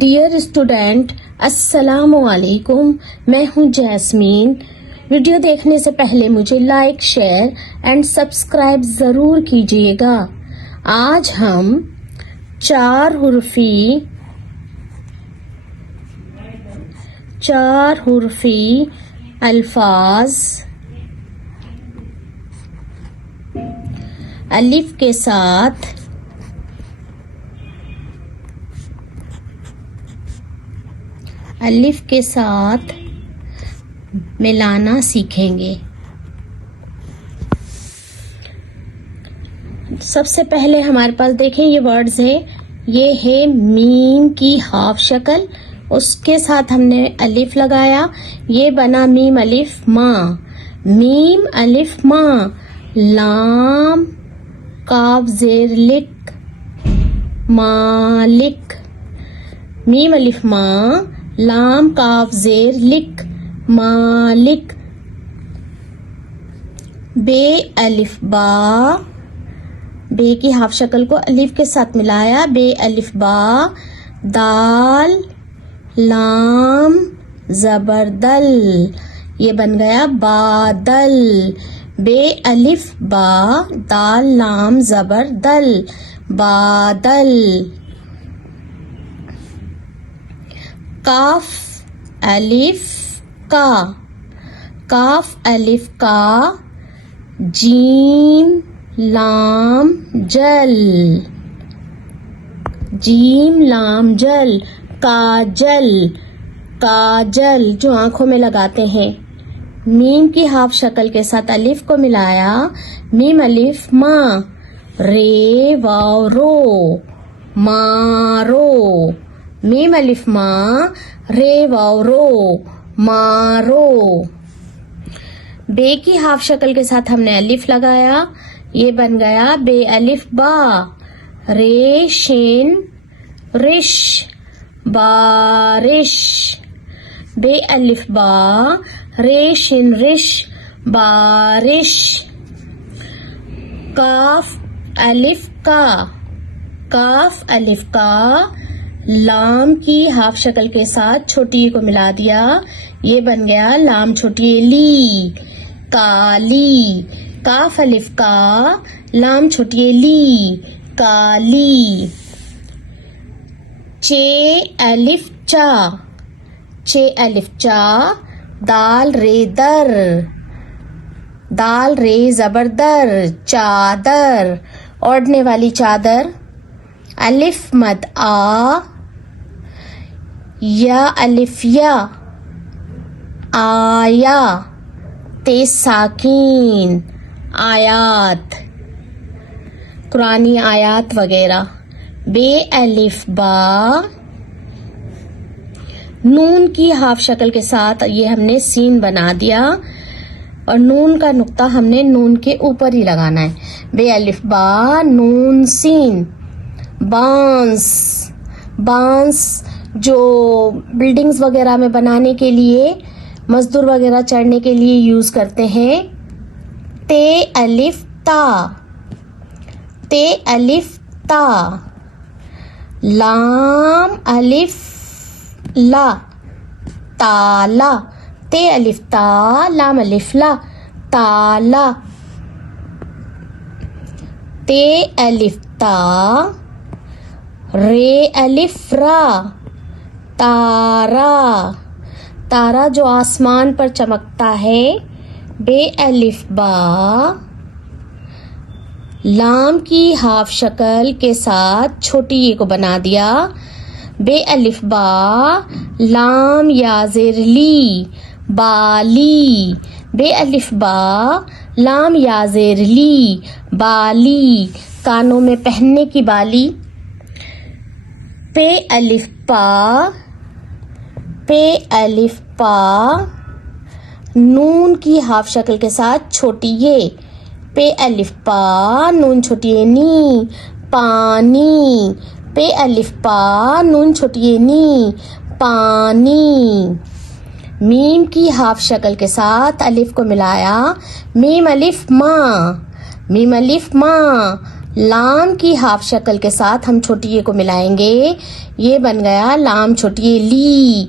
Dear student, السلام علیکم. میں ہوں جیسمین. ویڈیو دیکھنے سے پہلے مجھے لائک، شیئر اینڈ سبسکرائب ضرور کیجیے گا. آج ہم چار حرفی الفاظ الف کے ساتھ ملانا سیکھیں گے. سب سے پہلے ہمارے پاس دیکھیں یہ ورڈز ہے. یہ ہے میم کی ہاف شکل، اس کے ساتھ ہم نے الف لگایا، یہ بنا میم الف ماں. میم الف ماں، لام کاف زیر لک مالک. میم الف ماں، لام کاف زیر لک مالک. بے الف با، بے کی ہاف شکل کو الف کے ساتھ ملایا، بے الف با، دال لام زبر دل، یہ بن گیا بادل. بے الف با، دال لام زبر دل، بادل. کاف الف کا، کاف الف کا، جیم لام جل، جیم لام جل، کاجل، کاجل جو آنکھوں میں لگاتے ہیں. میم کی ہاف شکل کے ساتھ الف کو ملایا، میم الف ماں، رے واو رو مارو. میم الف ماں، رے واو رو مارو. بے کی ہاف شکل کے ساتھ ہم نے الف لگایا، یہ بن گیا بے الف با، رے شین رش بارش. بے الف با، رے شین رش بارش. کاف الف کا، کاف الف کا، لام کی ہاف شکل کے ساتھ چھوٹی کو ملا دیا، یہ بن گیا لام چھوٹی لی کالی. کاف الف کا، لام چھوٹی لی کالی. چے الف چا، چے الف چا، دال رے در، دال رے زبر در، چادر، اوڑھنے والی چادر. الف مد آ، یا الف یا، آیا، تے ساکین، آیات، قرآنی آیات وغیرہ. بے الف با، نون کی ہاف شکل کے ساتھ یہ ہم نے سین بنا دیا اور نون کا نقطہ ہم نے نون کے اوپر ہی لگانا ہے. بے الف با، نون سین، بانس. بانس جو بلڈنگز وغیرہ میں بنانے کے لیے، مزدور وغیرہ چڑھنے کے لیے یوز کرتے ہیں. تے الف تا، تے الف تا، لام الف لا تالا. تے الف تا، لام الف لا تالا. تے الف تا، رے الف را، تارا، تارا جو آسمان پر چمکتا ہے. بے الف با، لام کی ہاف شکل کے ساتھ چھوٹی یہ کو بنا دیا، بے الف با، لام یا زیر لی بالی. بے الف با، لام یا زیر لی بالی، کانوں میں پہننے کی بالی. پے الف پا، پے الف پا، نون کی ہاف شکل کے ساتھ چھوٹی یہ، پے الف پا، نون چھوٹی یہ نی، پانی. پے الف پا، نون چھوٹی یہ نی، پانی. میم کی ہاف شکل کے ساتھ الف کو ملایا، میم الف ماں، میم الف ماں، لام کی ہاف شکل کے ساتھ ہم چھوٹی یہ کو ملائیں گے، یہ بن گیا لام چھوٹی یہ لی،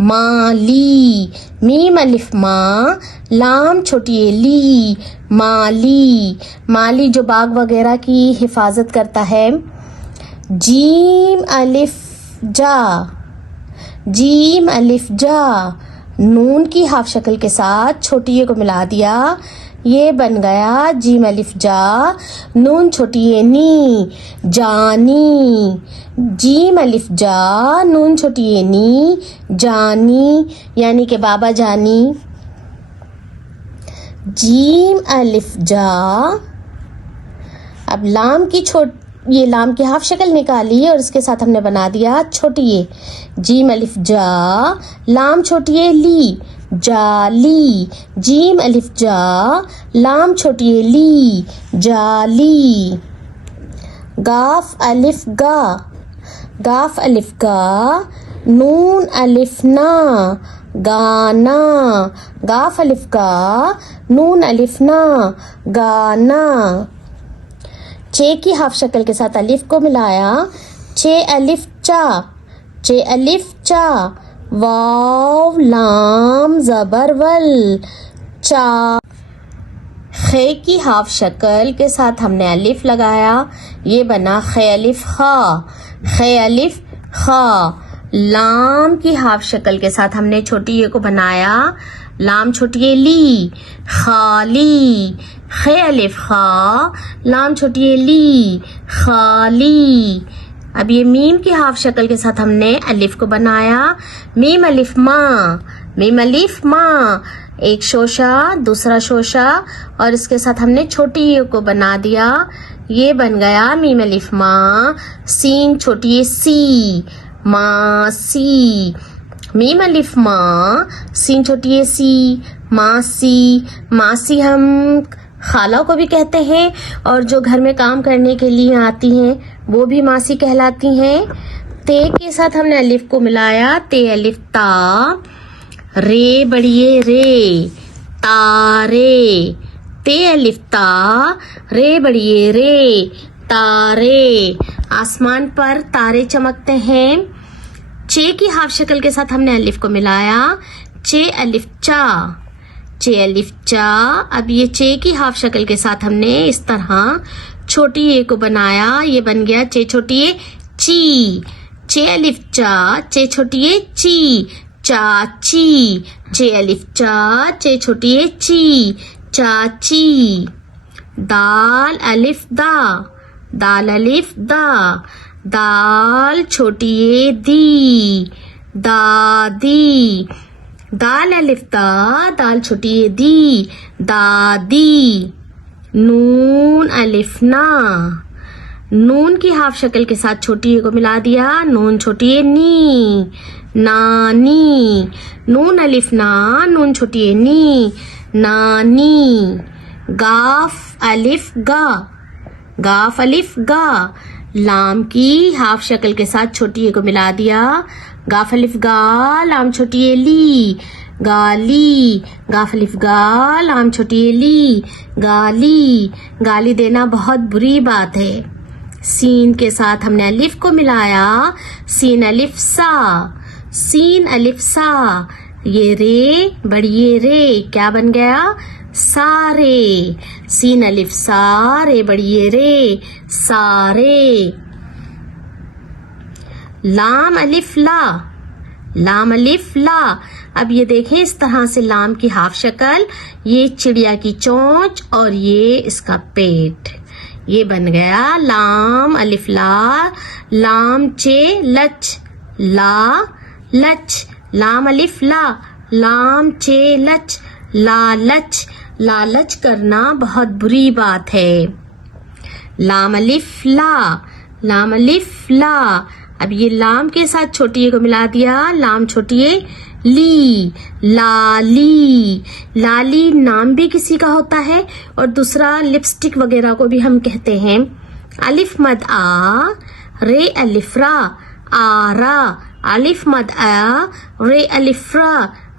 مالی. میم الف ماں، لام چھوٹی یہ لی، مالی. مالی جو باغ وغیرہ کی حفاظت کرتا ہے. جیم الف جا، جیم الف جا، نون کی ہاف شکل کے ساتھ چھوٹی یہ کو ملا دیا، یہ بن گیا جیم الف جا، نون چھوٹی یہ نی، جانی. جیم الف جا، نون چھوٹی یہ نی، جانی یعنی کہ بابا جانی. جیم الف جا. اب لام کی یہ لام کی ہاف شکل نکالی اور اس کے ساتھ ہم نے بنا دیا چھوٹی یہ. جیم الف جا، لام چھوٹی یہ لی، جالی. جیم الف جا، لام چھوٹی یہ لی، جالی. گاف الف گا، گاف الف گا، نون الف نا، گانا. گاف الف گا، نون الف نا، گانا. چے کی ہاف شکل کے ساتھ الف کو ملایا، چے الف چا، چے الف چا، واو لام زبر ول، چا. خے کی ہاف شکل کے ساتھ ہم نے الف لگایا، یہ بنا خے الف خا، خے الف خا. لام کی ہاف شکل کے ساتھ ہم نے چھوٹی یہ کو بنایا، لام چھوٹی یہ لی، خالی. خے الف خا، لام چھوٹی یہ لی، خالی. اب یہ میم کی ہاف شکل کے ساتھ ہم نے الف کو بنایا، میم الف ماں، میم الف ماں، ایک شوشہ دوسرا شوشہ اور اس کے ساتھ ہم نے چھوٹی یہ کو بنا دیا، یہ بن گیا میم الف ماں، سین چھوٹی یہ سی، ماسی. میم الف ماں، سین چھوٹی یہ سی، ماسی. ماسی ہم خالہ کو بھی کہتے ہیں اور جو گھر میں کام کرنے کے لیے آتی ہیں وہ بھی ماسی کہلاتی ہیں. تے کے ساتھ ہم نے الف کو ملایا، تے الف تا، رے بڑیے رے، تارے. تے الف تا، رے بڑیے رے، تارے. آسمان پر تارے چمکتے ہیں. چے کی ہاف شکل کے ساتھ ہم نے الف کو ملایا، چے الف چا، چے الف چا. اب یہ چے کی ہاف شکل کے ساتھ ہم نے اس طرح چھوٹی اے کو بنایا، یہ بن گیا چے چھوٹی اے چی. چے الف چا، چے چھوٹی اے چی، چاچی. چے الف چا، چے چھوٹی اے چی، چاچی. دال الف دا، دال الف دا، دال چھوٹی اے دی، دادی. دال الف دا، دال چھوٹی اے دی، دادی. نون الف نا، نون کی ہاف شکل کے ساتھ چھوٹی اے کو ملا دیا، نون چھوٹی اے نی، نانی. نون الف نا، نون چھوٹی اے نی، نانی. گاف الف گا، گاف الف گا، لام کی ہاف شکل کے ساتھ چھوٹی اے کو ملا دیا، گاف الف گا، لام چھوٹی اے لی، گالی. گاف الف گا، لام چھوٹی اے لی، گالی. گالی دینا بہت بری بات ہے. سین کے ساتھ ہم نے الف کو ملایا، سین الف سا، سین الف سا. یہ رے بڑی رے کیا بن گیا؟ سارے. سین الف سا، رے بڑی رے، سارے. لام الف لا، لام الف لا. اب یہ دیکھیں اس طرح سے لام کی ہاف شکل، یہ چڑیا کی چونچ اور یہ اس کا پیٹ، یہ بن گیا لام الف لا. لام چے لچ، لا لچ. لام الف لا، لام چے لچ، لالچ. لالچ کرنا بہت بری بات ہے. لام الف لا، لام الف لا. اب یہ لام کے ساتھ چھوٹی اے کو ملا دیا، لام چھوٹی اے لی، لالی. لالی نام بھی کسی کا ہوتا ہے اور دوسرا لپسٹک وغیرہ کو بھی ہم کہتے ہیں. الف مد آ، رے الف را، آرا. الف مد آ، رے الف را،